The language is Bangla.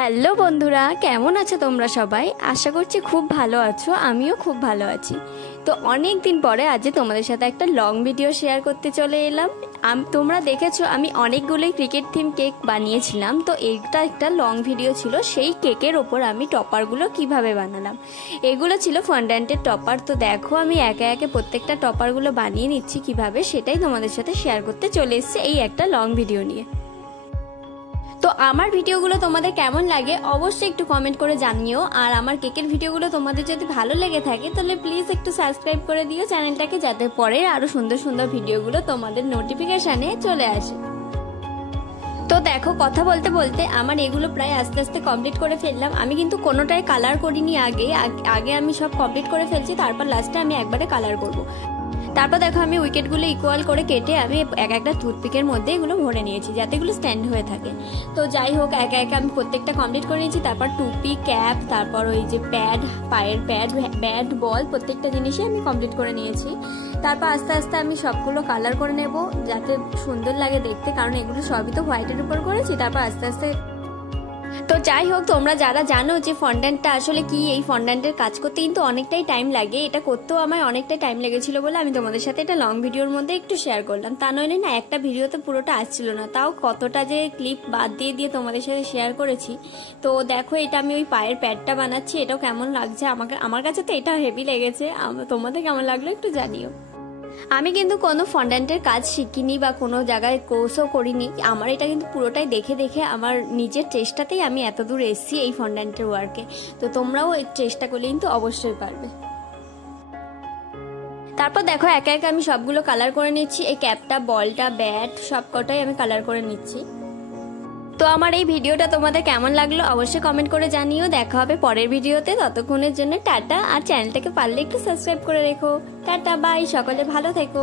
হ্যালো বন্ধুরা, কেমন আছো তোমরা সবাই? আশা করছি খুব ভালো আছো। আমিও খুব ভালো আছি। তো অনেক দিন পরে আজ তোমাদের সাথে একটা লং ভিডিও শেয়ার করতে চলে এলাম। তোমরা দেখেছো আমি অনেকগুলোই ক্রিকেট থিম কেক বানিয়েছিলাম। তো এইটা একটা লং ভিডিও ছিল, সেই কেকের ওপর আমি টপারগুলো কিভাবে বানালাম। এগুলো ছিল ফন্ড্যান্টের টপার। তো দেখো আমি একে একে প্রত্যেকটা টপারগুলো বানিয়ে নিচ্ছি কিভাবে, সেটাই তোমাদের সাথে শেয়ার করতে চলে এসেছি এই একটা লং ভিডিও নিয়ে। তো আমার ভিডিওগুলো তোমাদের কেমন লাগে অবশ্যই একটু কমেন্ট করে জানিও। আর আমার কেকের ভিডিওগুলো তোমাদের যদি ভালো লেগে থাকে তাহলে প্লিজ একটু সাবস্ক্রাইব করে দিও চ্যানেলটাকে, যাতে পরে আরো সুন্দর সুন্দর ভিডিওগুলো তোমাদের নোটিফিকেশানে চলে আসে। তো দেখো কথা বলতে বলতে আমার এগুলো প্রায় আস্তে আস্তে কমপ্লিট করে ফেললাম। আমি কিন্তু কোনোটাই কালার করিনি, আগে আমি সব কমপ্লিট করে ফেলছি, তারপর লাস্টে আমি একবারে কালার করব। তারপর দেখো আমি উইকেটগুলো ইকুয়াল করে কেটে আমি এক একটা টুথপিকের মধ্যে এগুলো ভরে নিয়েছি যাতে এগুলো স্ট্যান্ড হয়ে থাকে। তো যাই হোক একে একে আমি প্রত্যেকটা কমপ্লিট করে নিয়েছি। তারপর টুপি, ক্যাপ, তারপর ওই যে প্যাড, পায়ের প্যাড, ব্যাট, বল, প্রত্যেকটা জিনিসই আমি কমপ্লিট করে নিয়েছি। তারপর আস্তে আস্তে আমি সবগুলো কালার করে নেব যাতে সুন্দর লাগে দেখতে, কারণ এগুলো সবই তো হোয়াইটের উপর করেছি। তারপর আস্তে আস্তে তো যাই হোক, তোমরা যারা জানো যে ফন্ড্যান্টটা আসলে কি, এই ফন্ড্যান্টের কাজ করতে কিন্তু অনেকটাই টাইম লাগে। এটা করতেও আমার অনেকটাই টাইম লেগেছিল বলে আমি তোমাদের সাথে এটা লং ভিডিওর মধ্যে একটু শেয়ার করলাম। তা নইলে না একটা ভিডিওতে পুরোটা আসছিল না, তাও কতটা যে ক্লিপ বাদ দিয়ে দিয়ে তোমাদের সাথে শেয়ার করেছি। তো দেখো এটা আমি ওই পায়ের প্যাডটা বানাচ্ছি, এটাও কেমন লাগছে আমার কাছে তো এটা হেভি লেগেছে। তোমাদের কেমন লাগলো একটু জানিও। আমি কিন্তু কোনো ফন্ড্যান্টের কাজ শিখিনি বা কোনো জায়গায় কোর্সও করিনি। আমার এটা কিন্তু পুরোটাই দেখে দেখে আমার নিজের চেষ্টাতেই আমি এত দূর এসেছি এই ফন্ড্যান্টের ওয়ার্কে। তো তোমরাও চেষ্টা করলে কিন্তু অবশ্যই পারবে। তারপর দেখো একে একে আমি সবগুলো কালার করে নিচ্ছি। এই ক্যাপটা, বলটা, ব্যাট সব কটাই আমি কালার করে নিচ্ছি। তো আমার এই ভিডিওটা তোমাদের কেমন লাগলো অবশ্যই কমেন্ট করে জানিও। দেখা হবে পরের ভিডিওতে, ততক্ষণের জন্য টাটা। আর চ্যানেলটাকে পারলে একটু সাবস্ক্রাইব করে রেখো। টাটা, বাই, সকলে ভালো থেকো।